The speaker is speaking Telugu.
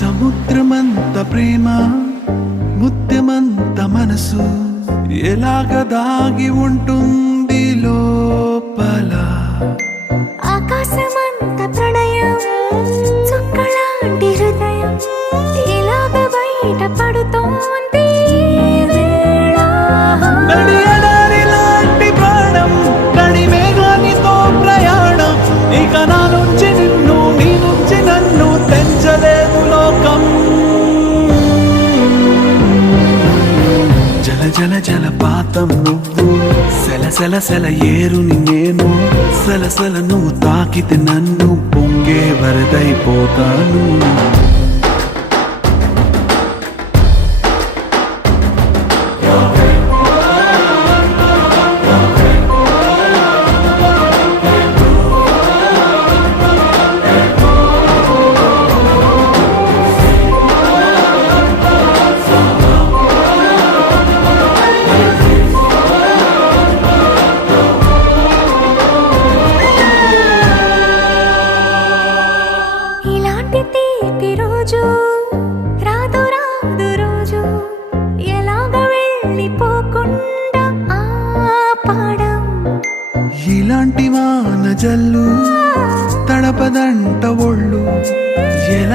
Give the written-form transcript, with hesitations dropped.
సముద్రమంత ప్రేమ ముత్యమంత మనసు ఎలాగ దాగి ఉంటుంది లోపల. ఆకాశమంత ప్రణయం చుక్కలాంటి హృదయం ఇలాగ బయట పడుతోంది లాంటి ప్రాణం నడి మేఘానితో ప్రయాణం. ఇక నా నుంచి నిన్ను నీ నుంచి నన్ను తెంచలేదు లోకం. జల జల జలపాతం నువ్వు సెల సెల సెల ఏరుని నేను. సలసల నువ్వు తాకితే నన్ను పొంగే వరదైపోతాను. ఇలాంటి తీపి రోజు రాదు రాదు రోజు ఎలాగ వెళ్ళిపోకుండా ఆపడం. ఇలాంటి వాన జల్లు తడపదంట ఒళ్ళు ఎలా